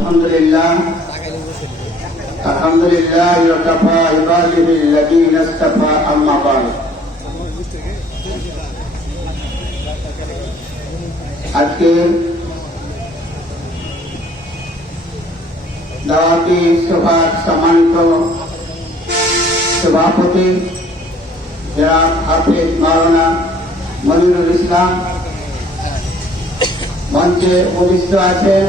আলহামদুলিল্লাহ আলহামদুলিল্লাহ ওয়াকাফা ইবাদিহিল্লাযীনা ইসতাফা আম্মা বা'দ। আজকে দাওয়াতি সভার সম্মানিত সভাপতি জনাব হাফেজ মাওলানা মনিরুল ইসলাম, মঞ্চে উপবিষ্ট আছেন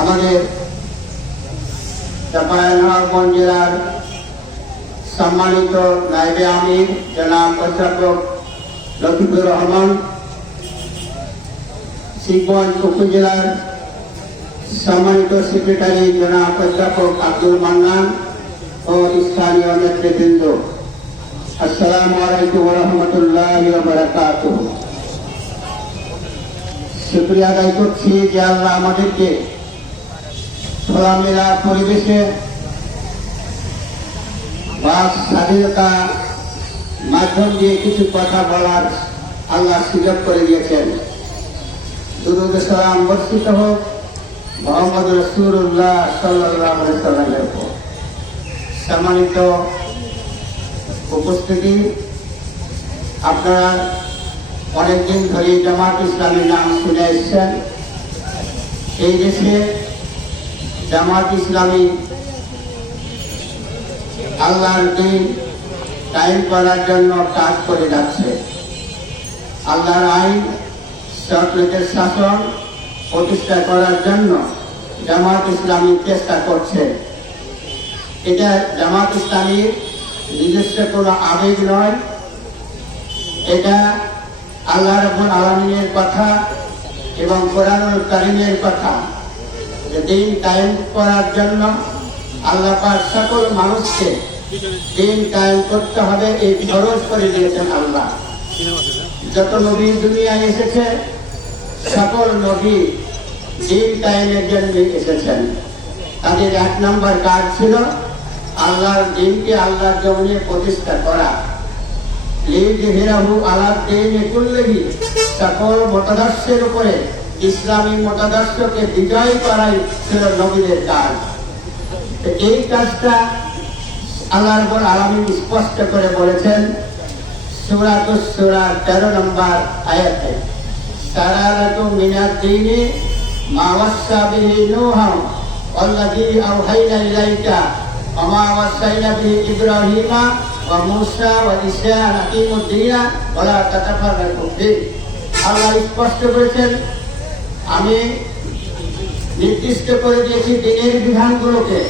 আমাদের চাঁপাইনবাবগঞ্জ জেলার সম্মানিত নায়েবে আমির জনাব অধ্যাপক লতিফুর রহমান, শিবগঞ্জ উপজেলার সম্মানিত সেক্রেটারি জনাব অধ্যাপক আব্দুল মান্নান ও স্থানীয় নেতৃবৃন্দ, আসসালামু আলাইকুম ওয়া রাহমাতুল্লাহি ওয়া বারাকাতুহু। শুকরিয়া আদায় করছি যে আল্লাহ আমাদেরকে খোলামেলা পরিবেশে বাক স্বাধীনতা মাধ্যম দিয়ে কিছু কথা বলার আল্লাহ সুযোগ করে দিয়েছেন। দুরূদ সালাম বর্ষিত হোক মুহাম্মদ রাসূলুল্লাহ সাল্লাল্লাহু আলাইহি ওয়াসাল্লামের উপর। সম্মানিত উপস্থিতি, আপনারা অনেকদিন ধরে জামাত ইসলামের নাম শুনে এসেছেন। এই দেশে জামাত ইসলামী আল্লাহর দ্বীন কায়েম করার জন্য কাজ করে যাচ্ছে। আল্লাহর আইন সরকারের শাসন প্রতিষ্ঠা করার জন্য জামাত ইসলামী চেষ্টা করছে। এটা জামাত ইসলামীর নিজস্ব কোনো আবেগ নয়, এটা আল্লাহ রাব্বুল আলামিনের কথা এবং কোরআনুল কারীমের কথা। দিন কায়েম করার জন্য আল্লাহ পাক সকল মানুষকে দিন কায়েম করতে হবে এই ফরজ করে দিয়েছেন আল্লাহ। যত নবী দুনিয়ায় এসেছে সকল নবী দিন কায়েমের জন্য এসেছেন। তাদের এক নম্বর কাজ ছিল আল্লাহর দিনকে আল্লাহর জমিনে প্রতিষ্ঠা করা। লিযুযহিরাহু আলাদ দীনি কুল্লিহি, সকল মতাদর্শের উপরে ইসলামী মতাদর্শকে বিজয় করাই ছিল নবীদের কাজ। এই কাজটা আল্লাহ রাব্বুল আলামিন স্পষ্ট করে বলেছেন সূরাতুস সূরা 13 নম্বর আয়াতে, শারা'আলাকুম মিনাদ দীনি মা ওয়াসসা বিহি নূহান ওয়াল্লাযী আওহাইনা ইলাইকা ওয়া মা ওয়াসাইনা বিহি ইব্রাহিমা ওয়া মূসা ওয়া ঈসা আন আকিমুদ দীনা ওয়া লা তাতাফাররাকু ফীহি। আল্লাহ স্পষ্ট করেছেন আমি নির্দিষ্ট করে দিয়েছি দিনের বিধানগুলোকে।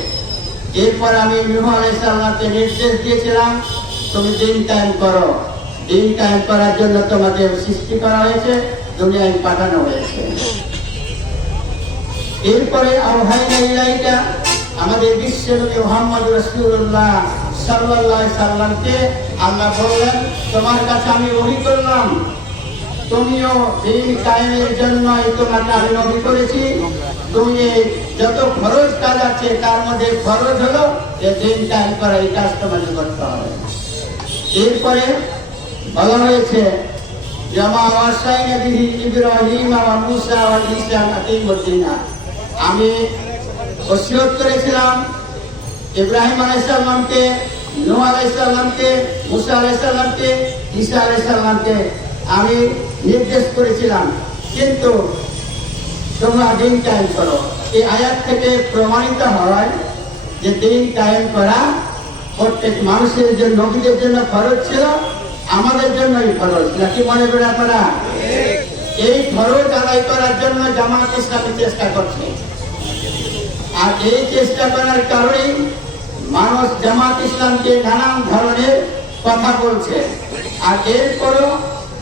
এরপর আমি নূহ আলাইহিস সালামকে নির্দেশ দিয়েছিলাম তুমি দিন কায়েম করো। দিন কায়েম করার জন্য তোমাদের সৃষ্টি করা হয়েছে, দুনিয়ায় পাঠানো হয়েছে। এরপরে আওহাইনা ইলাইকা, আমাদের বিশ্বনবী মুহাম্মদ রাসূলুল্লাহ সাল্লাল্লাহু আলাইহি সাল্লামকে আল্লাহ বললেন তোমার কাছে আমি ওহী করলাম, তুমিও দিন কায়েমের জন্যই তোমাকে আমি নবী করেছি। তুমি যত ফরজ কাজ আছে তার মধ্যে ফরজ হলো যে দিন কায়েম করা, এই কাজ তোমাকে করতে হবে। এরপরে বলা হয়েছে জামা ওয়াসাইনা বিহি ইব্রাহিমা ওয়া মূসা ওয়া ঈসা আন আকিমুদ দীনা, আমি ওসিয়ত করেছিলাম ইব্রাহিম আলাইহিস সালামকে, নূহ আলাইহিস সালামকে, মূসা আলাইহিস সালামকে, ঈসা আলাইহিস সালামকে আমি নির্দেশ করেছিলাম কিন্তু তোমরা দিন কায়েম করো। এই আয়াত থেকে প্রমাণিত হয় যে দিন কায়েম করা প্রত্যেক মানুষের জন্য, নবীদের জন্য ফরজ ছিল, আমাদের জন্যই ফরজ। নাকি মনে করে আপনারা? এই ফরজ আদায় করার জন্য জামাত ইসলামী চেষ্টা করছে। আর এই চেষ্টা করার কারণেই মানুষ জামাত ইসলামকে নানান ধরনের কথা বলছে। আর এরপরও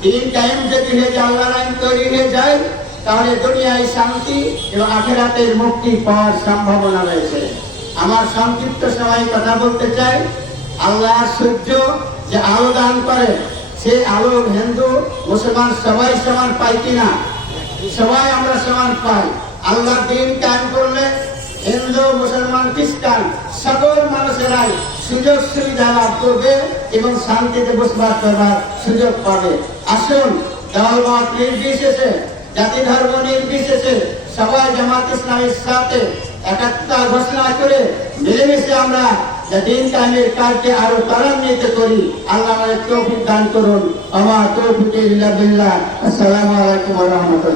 দিন কায়েম যদি হয়ে যায়, আল্লাহর আইন তৈরি হয়ে যায়, তাহলে দুনিয়ায় শান্তি এবং আখিরাতের মুক্তি পাওয়ার সম্ভাবনা রয়েছে। আমার সংক্ষিপ্ত সময় কথা বলতে চাই, আল্লাহ সূর্য যে আলো দান করে সেই আলো হিন্দু মুসলমান সবাই সমান পাই কিনা? সবাই আমরা সমান পাই। আল্লাহ দিন কায়েম করলে হিন্দু মুসলমান খ্রিস্টান সকল মানুষেরাই সুযোগ সুবিধা লাভ করবে এবং শান্তিতে বসবাস করবার সুযোগ পাবে। আসুন দলমত নির্বিশেষে জাতি ধর্ম নির্বিশেষে সবাই জামাত ইসলামের সাথে একাত্মতা ঘোষণা করে মিলেমিশে আমরা দিন কায়েমের কাজকে আরো ত্বরান্বিত করি। আল্লাহ আমাদের তৌফিক দান করুন। আমার তৌফিক ইল্লা বিল্লাহ। আসসালামু আলাইকুম ওয়া রাহমাতুল্লাহ।